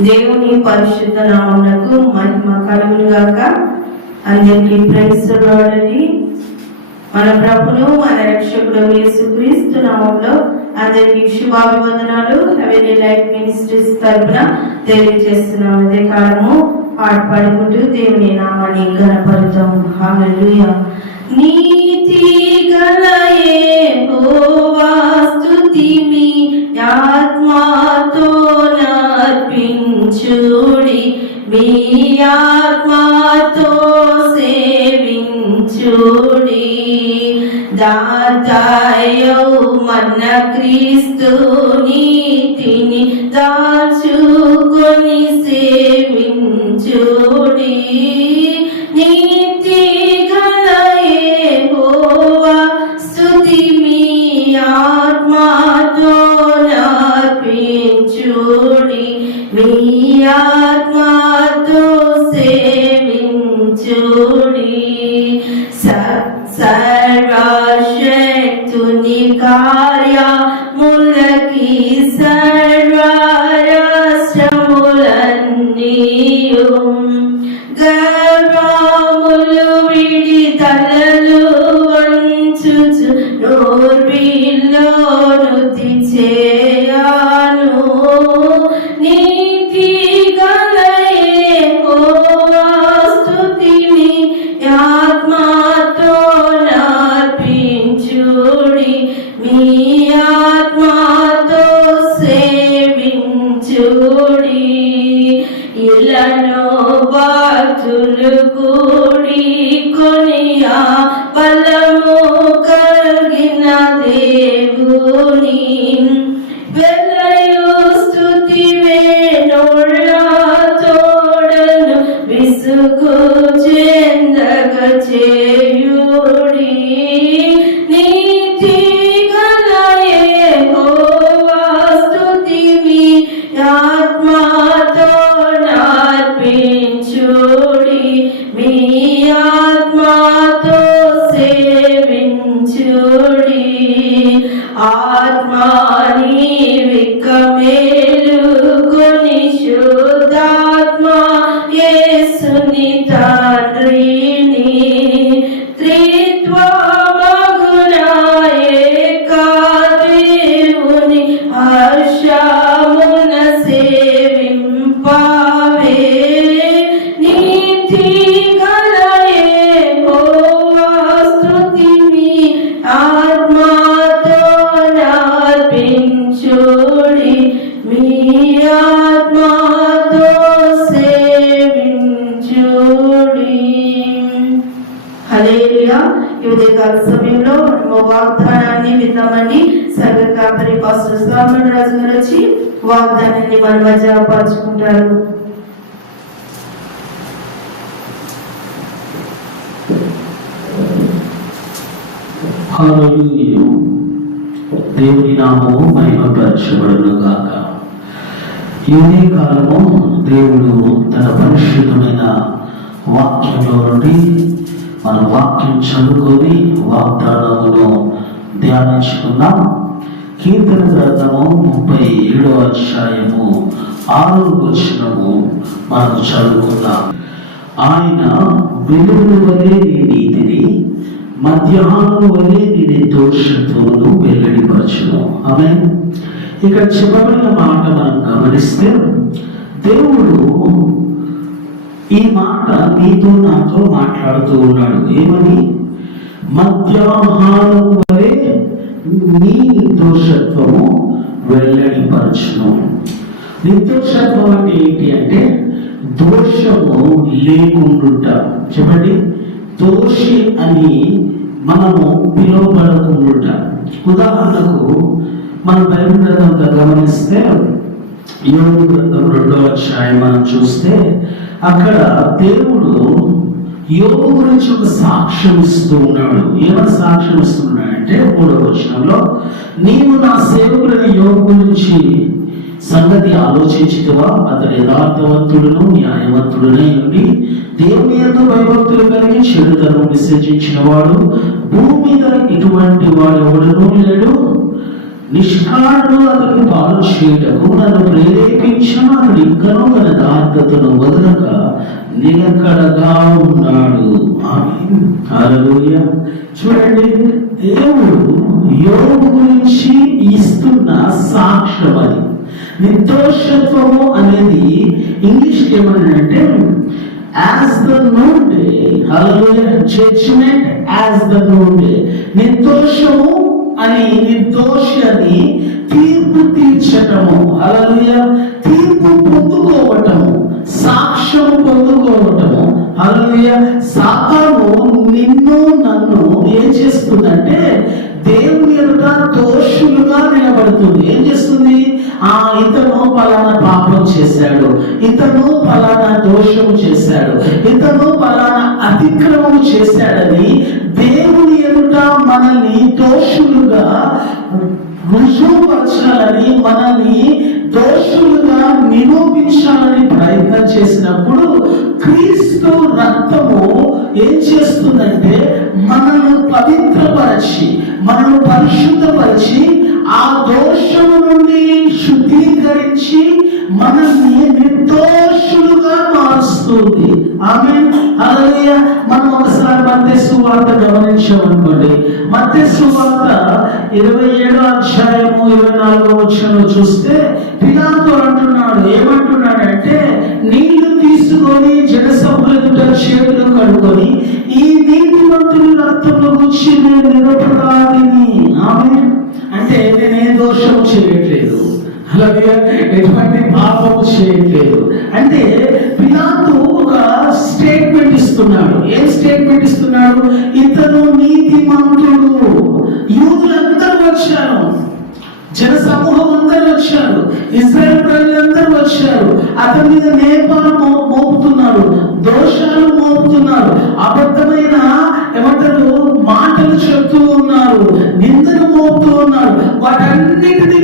దేవుని పరిశుద్ధ నామమునకు మహిమ కలుగును గాక. అందరికీ ప్రైస్తున్నాడండి మన ప్రభులు మన రక్షకుడు యేసుక్రీస్తు నామంలో అందరికీ శుభాభివందనాలు. హెవెన్ లైఫ్ మినిస్ట్రీస్ తరపున తెలియజేస్తున్నాం. అదే కాలము పాట పాడుకుంటూ దేవుని నామాన్ని గణపరుతాం హల్లెలూయా నీతి గల యెహోవా చూడి మీ ఆత్మతో సేవించుడి. దాతాయో మన క్రీస్తు నీతిని దాచుకొని సేవించుడి. సేవించుడి ఈ సమయంలో మనము వాగ్దానాన్ని విన్నామని సంఘ కాపరి పాస్టర్ స్వామి రాజు గారు వచ్చి వాగ్దానాన్ని మన మధ్య పంచుకుంటారు దేవుని నామము మహిమపరచబడును గాక ఈ కాలము దేవుడు తన పరిశుద్ధమైన వాక్యంలో నుండి మన వాక్యం చదువుకొని వాగ్దానమును ధ్యానించుకున్నాం కీర్తన గ్రంథము ముప్పై ఏడో అధ్యాయము ఆరు వచనము మనం చదువుకున్నాం ఆయన వెలుగుల వలె నీ నీతిని మధ్యాహ్నం వలె నీ నిర్దోషత్వమును వెల్లడిపరచును. ఆమె ఇక్కడ చెప్పబడిన మాట మనం గమనిస్తే దేవుడు ఈ మాట నీతో నాతో మాట్లాడుతూ ఉన్నాడు. ఏమని? మధ్యాహ్నం వలె నీ నిర్దోషత్వము వెల్లడిపరచును. నిర్దోషత్వం అంటే ఏంటి అంటే దోషము లేకుండుట. చెప్పండి. దోషి అని మనము పిలువబడకుండుట. ఉదాహరణకు మన బైబిల్ గ్రంథంలో గమనిస్తే యోగు గ్రంథం రెండో అధ్యాయం మనం చూస్తే అక్కడ దేవుడు యోగు గురించి ఒక సాక్ష్యం ఇస్తూ ఉన్నాడు. ఏమని సాక్ష్యం ఇస్తున్నాడంటే మూడో వచనంలో నీవు నా సేవకులని యోగు గురించి సంగతి ఆలోచించుటవా అతడు యథార్థవంతుడును న్యాయవంతుడునే ఉండి దేవుని యొక్క భయభక్తులు కలిగి చెడుతను విసర్జించిన వాడు భూమి మీద ఇటువంటి వాడు ఎవడనూ లేడు. నిష్కారణు అతను పాలు చేయటకు నన్ను ప్రేరేపించిన కుమారుడు ఇంకనూ తన దార్థతను వదలక నిలకడగా ఉన్నాడు. చూడండి దేవుడు యోగు గురించి ఇస్తున్న సాక్ష్యం అది నిర్దోషత్వము అనేది ఇంగ్లీష్ ఏమన్నాడంటే as the noonday judgement as the noonday నిర్దోషము అని నిర్దోషి అని తీర్పు తీర్చటము. అలలుయ తీర్పు పొందుకోవటము. సాక్ష్యం పొందుకోవటము. అలలుయ సాతాను నిన్ను నన్ను ఏం చేస్తుందంటే దేవుని ఎదుట దోషులుగా నిలబడుతుంది. ఏం చేస్తుంది? ఆ ఇతను పలానా పాపం చేశాడు. ఇతను పలానా దోషం చేశాడు. ఇతను పలానా అతిక్రమం చేశాడని దేవుని ఎదుట మనల్ని దోషులుగా రుజువుపరచాలని మనల్ని దోషులుగా నిరూపించాలని ప్రయత్నం చేసినప్పుడు క్రీస్తు రక్తము ఏం చేస్తుందంటే మనల్ని పవిత్రపరచి మనల్ని పరిశుద్ధపరిచి ఆ దోషము నుండి శుద్ధీకరించి మనల్ని నిర్దోషులుగా మారుస్తుంది. ఆమె అలాగే మనం ఒకసారి మధ్య సువార్త గమనించామనుకోండి. మధ్య సువార్త ఇరవై ఏడో అధ్యాయము ఇరవై నాలుగో వచ్చంలో చూస్తే పిలాతో అంటున్నాడు ఏమంటున్నాడంటే నీళ్ళు తీసుకొని జనసభల ఎదుట చేతులు కడుకొని ఈ నీతిమంతుల రక్తంలో కూర్చి నేను నిరపరాధిని ఆమె అంటే నేను దోషం చేయట్లేదు. అలాగే ఎటువంటి పాపం చేయట్లేదు. అంటే వచ్చాడు. వచ్చారు ప్రజలందరూ వచ్చారు. అతని మీద నేపాలు మో- మోపుతున్నారు. దోషాలు మోపుతున్నారు. అబద్ధమైన ఏమంటారు? మాటలు చెప్తూ ఉన్నారు. నిందలు మోపుతూ ఉన్నారు. వాటన్నిటిని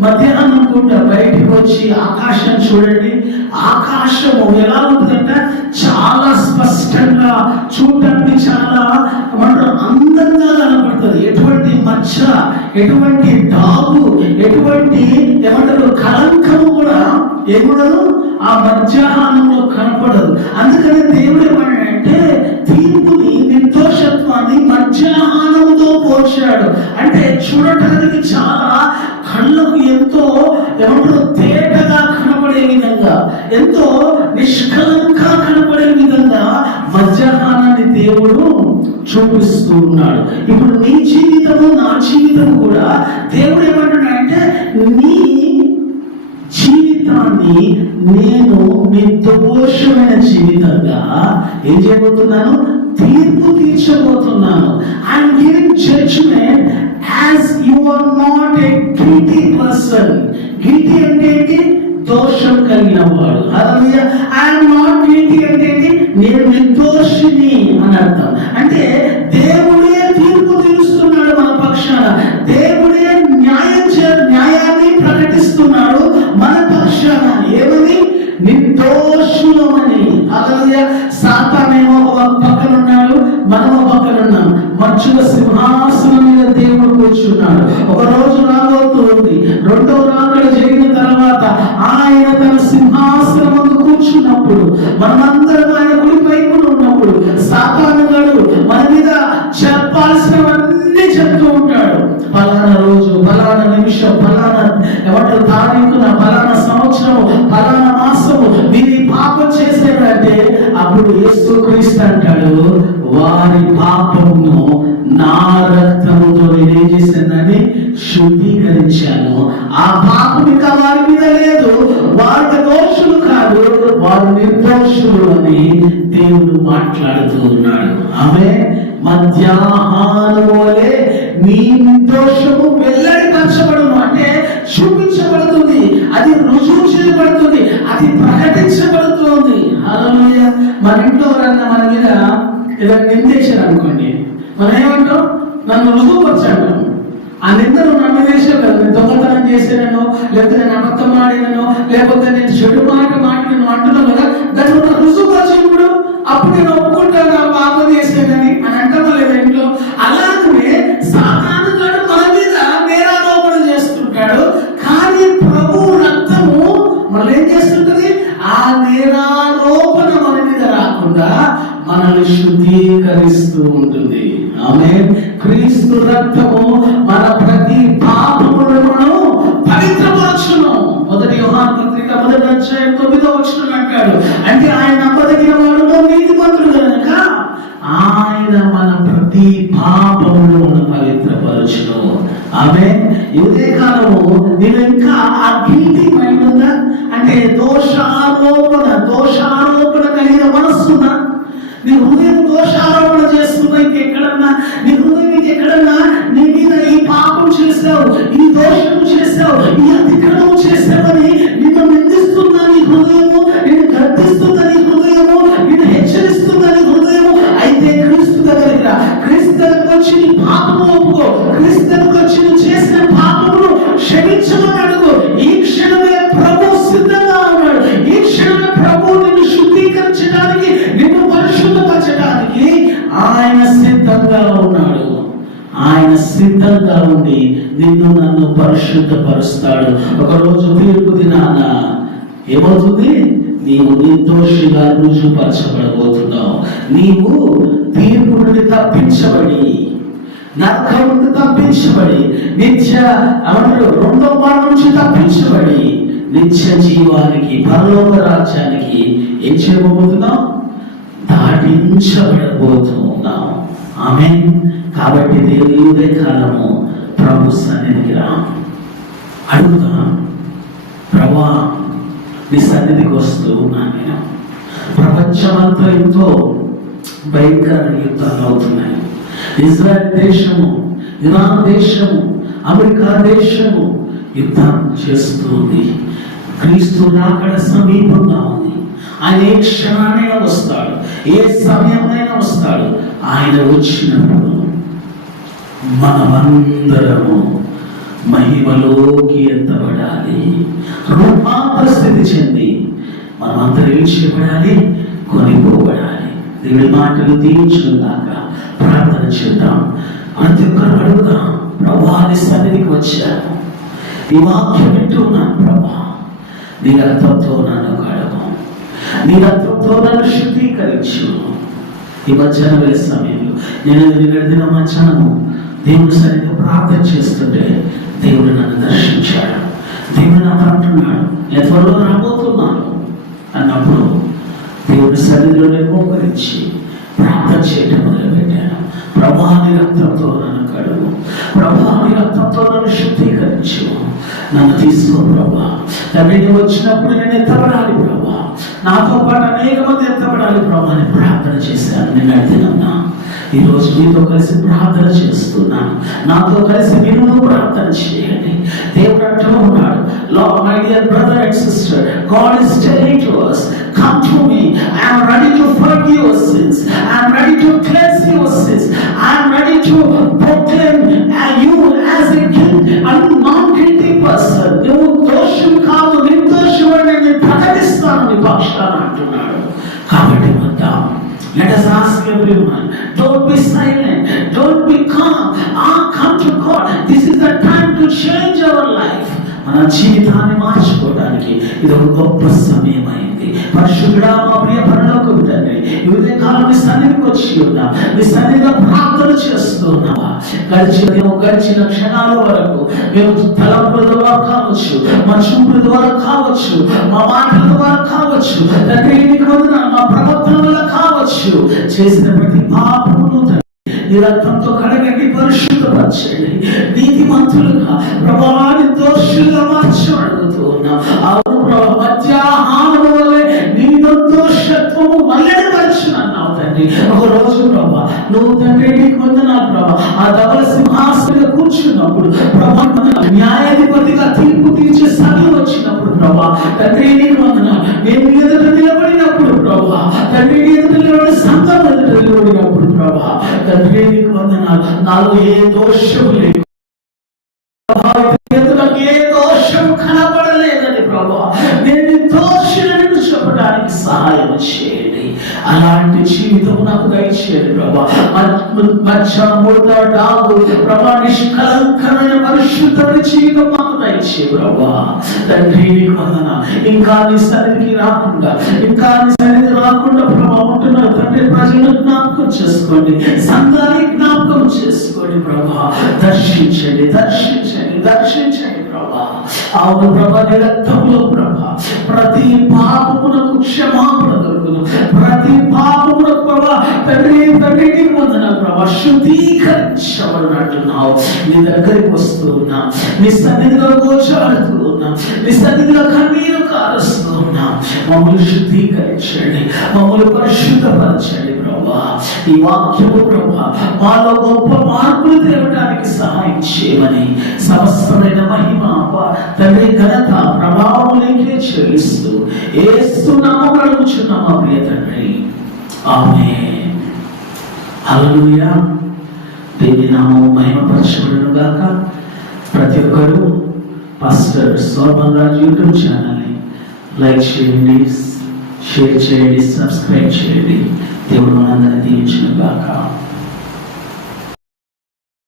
మధ్యాహ్నం పూట బయటికి వచ్చి ఆకాశం చూడండి. ఆకాశము ఎలా ఉంటుందంటే చాలా స్పష్టంగా చూడటానికి చాలా ఏమంటారు అందంగా కనపడుతుంది. ఎటువంటి మచ్చ ఎటువంటి దాగు ఎటువంటి ఏమంటారు కలంకము కూడా ఏముండదు. ఆ మధ్యాహ్నంలో కనపడదు. అందుకని దేవుడు ఏమన్నాడంటే తీర్పుని నిర్దోషత్వాన్ని మధ్యాహ్నంతో పోల్చాడు అంటే చూడటానికి చాలా కళ్ళకు ఎంతో ఏమంటారు తేటగా కనపడే విధంగా ఎంతో నిష్కలంగా కనపడే విధంగా మధ్యాహ్నాన్ని దేవుడు చూపిస్తూ ఉన్నాడు. ఏం చేయబోతున్నాను? తీర్పు తీర్చబోతున్నాను. I'm giving judgement as you are not a guilty person guilty అంటే ఏంటి? దోషం కలిగిన వాడు. ఐ ఐఎమ్ నాట్ గిల్టీ అంటే నేను నిర్దోషిని అని అర్థం. అంటే మధ్యలో సింహాసనం మీద దేవుడు కూర్చున్నాడు. ఒక రోజు రాబోతుంది రెండో రాకడ జరిగిన తర్వాత ఆయన తన సింహాసనం ముందు కూర్చున్నప్పుడు మనమందరం దేవుడు మాట్లాడుతూ ఉన్నాడు. ఆమె మధ్యాహ్నం వలె మీ దోషము వెల్లడిపరచబడము అంటే చూపించబడుతుంది. అది రుజువు చేయబడుతుంది. అది ప్రకటించబడుతుంది. మన ఇంట్లో ఎవరన్నా మన మీద ఏదైనా నిందించారు అనుకోండి. మనం ఏమంటాం? నన్ను రుజువుపరచండి ఆ నన్ను వేసే నేను దొంగతనం చేసానో లేకపోతే నేను అబద్ధం ఆడినో లేకపోతే నేను చెడు మాట మాట్లాడిన అంటున్నాను కదా దాన్ని రుజువు ఇప్పుడు అప్పుడు నేను ఒప్పుకుంటాను వచ్చును. ఆమె ఇదే కాలము నేను ఇంకా ఆ మైండ్ ఉందా అంటే దోషారోపణ దోషారోపణ పాపము ఒప్పుకో. క్రీస్తు నువ్వు చేసిన పాపమును క్షమించమని అడుగు. ఈ క్షణమే ప్రభు సిద్ధంగా ఉన్నాడు. ఈ క్షణమే ప్రభు నిన్ను శుద్ధీకరించడానికి నిన్ను పరిశుద్ధపరచడానికి ఆయన సిద్ధంగా ఉన్నాడు. ఆయన సిద్ధంగా ఉండి నిన్ను నన్ను పరిశుద్ధపరుస్తాడు. ఒకరోజు తీర్పు దినాన ఏమవుతుంది? నీవు నిర్దోషిగా రుజుపరచబడబోతున్నావు నీవు తీర్పు నుండి తప్పించబడి నరకం నుండి తప్పించబడి నిత్య అమలు రెండో మాట నుంచి తప్పించబడి నిత్య జీవానికి పరలోక రాజ్యానికి ఏం చేయబోతున్నాం? దాటించబడబోతున్నాం. ఆమె కాబట్టి దేవుని కాలము ప్రభు సన్నిధికి రా. అడుగుతాం ప్రభా నీ సన్నిధికి వస్తూ ఉన్నాను నేను ప్రపంచమంతా ఎంతో భయంకర యుద్ధాలు అవుతున్నాయి. ఇజ్రాయెల్ దేశము ఇరాన్ దేశము అమెరికా దేశము యుద్ధం చేస్తుంది. క్రీస్తు రాకడ సమీపంగా ఉంది. ఆయన ఏ క్షణానైనా వస్తాడు ఏ సమయమైనా వస్తాడు. ఆయన వచ్చినప్పుడు మనమందరము మహిమలోకి ఎత్తబడాలి. రూపాంతర స్థితి చెంది మనమందరం ఏం చేయబడాలి? కొనిపోబడాలి. దేవుడి మాటలు దీవించుగాక ప్రార్థన చేద్దాం. ప్రతి ఒక్కరు అడుగుదాం ప్రభాని సన్నిధికి వచ్చాను. నీ వాక్యం వింటున్నాను ప్రభా. నీ రక్తంతో నన్ను కడగం నీ రక్తంతో నన్ను శుద్ధీకరించు ఈ మధ్యాహ్నం వేళ సమయంలో నేను నిన్న మధ్యాహ్నము దేవుని సరిగ్గా ప్రార్థన చేస్తుంటే దేవుడు నన్ను దర్శించాడు. దేవుడు నాకు అంటున్నాడు నేను త్వరలో రాబోతున్నాను అన్నప్పుడు దేవుడి సన్నిధిలో నేను మోకరించి ప్రార్థన చేయటం మొదలుపెట్టాను. ప్రభాని రక్తంతో నన్ను కడుగు. ప్రభాని రక్తంతో నన్ను శుద్ధీకరించు నన్ను తీసుకో ప్రభా. తండ్రి వచ్చినప్పుడు నేను ఎత్తబడాలి ప్రభా. నాతో పాటు అనేక మంది ఎత్తబడాలి ప్రభా అని ప్రార్థన చేశాను. నేను అడిగినన్నా ఈ రోజు మీతో కలిసి ప్రార్థన చేస్తున్నా నాతో కలిసి మీరు ప్రార్థన చేయండి. దేవుడు అంటూ ఉన్నాడు లో my dear brother and sister God is telling to us come to me I'm ready to forgive your sins I'm ready to cleanse your sins I'm ready to proclaim you as a king and non guilty person నువ్వు దోషం కాదు నిర్దోషం అని నేను ప్రకటిస్తాను మీ పక్షాన అంటున్నాడు. కాబట్టి వద్దాం. Let us ask every Don't be silent. Don't be calm. Ah, come to God. This is the time to change our life. మన జీవితాన్ని మార్చుకోవడానికి ఇది ఒక గొప్ప సమయమైంది అయింది పరిశుద్ధుడా మా ప్రియ పనులకు తండ్రి ఈ కాలం మీ సన్నిధికి వచ్చి ఉన్నా మీ సన్నిధిలో ప్రార్థన చేస్తూ ఉన్నావా గడిచిన మేము గడిచిన క్షణాల వరకు మేము తలంపుల ద్వారా కావచ్చు మా చూపుల ద్వారా కావచ్చు మా మాటల ద్వారా కావచ్చు తండ్రి చేసిన ప్రతి పాపమును తండ్రి నీ రక్తంతో కడగండి పరిశుద్ధపరచండి. నీతి మంత్రులుగా ప్రభావాన్ని దోషులుగా మార్చబడుతూ ఉన్నాం. అవును ప్రభా మధ్యాహ్నం వల్లే నీ నిర్దోషత్వము మల్లెడి అన్నావు తండ్రి. ఒక రోజు ప్రభా నువ్వు తండ్రి నీకు వందనాలు ప్రభా. ఆ ధవల సింహాసనంగా కూర్చున్నప్పుడు ప్రభా న్యాయాధిపతిగా తీర్పు తీర్చే సమయం వచ్చినప్పుడు ప్రభా తండ్రి నీకు వందనాలు. నేను ప్రభా. తండ్రి నేను పిల్లవాడు సంతానం పిల్లవాడినప్పుడు ప్రభా. తండ్రి నీకు వందనాలు. నాలో ఏ దోషం లేదు. ఏ దోషం కనపడలేదని ప్రభా. నేను దోషులను చెప్పడానికి సహాయం చేయండి. అలాంటి జీవితం నాకు దయచేయండి ప్రభా. మ- మచ్చ ప్రభా నిష్కలంకరమైన పరిశుద్ధమైన జీవితం మాకు దయచే ప్రభా. తండ్రి నీకు వందన. ఇంకా నీ సన్నిధికి రాకుండా ఇంకా నీ సన్నిధి రాకుండా ప్రభా ఉంటున్నారు తండ్రి ప్రజలను జ్ఞాపకం చేసుకోండి సంఘాన్ని జ్ఞాపకం చేసుకోండి ప్రభా. దర్శించండి దర్శించండి దర్శించండి ప్రభా. అవును ప్రభా నీ రక్తంలో ప్రభా ప్రతి అశుద్ధీకరించబడినట్టున్నావు నీ దగ్గరికి వస్తూ ఉన్నా నీ సన్నిధిలో గోచాడుతూ ఉన్నా నీ సన్నిధిలో కన్నీరు కారుస్తూ ఉన్నా మమ్మల్ని శుద్ధీకరించండి మమ్మల్ని పరిశుద్ధపరచండి ప్రభా. ఈ వాక్యము ప్రభా మాలో గొప్ప మార్పులు తేవడానికి సహాయం చేయమని సమస్తమైన మహిమ తండ్రి ఘనత ప్రభావం లేకే చెల్లిస్తూ ఏస్తు నామం ప్రియ తండ్రి. ఆమె హల్లెలూయా. దేని నామం మహిమపరచబడును గాక ప్రతి ఒక్కరూ పాస్టర్ సోమన్ రాజు యూట్యూబ్ ఛానల్ని లైక్ చేయండి షేర్ చేయండి సబ్స్క్రైబ్ చేయండి. దేవుడు మనందరినీ దీవించిన గాక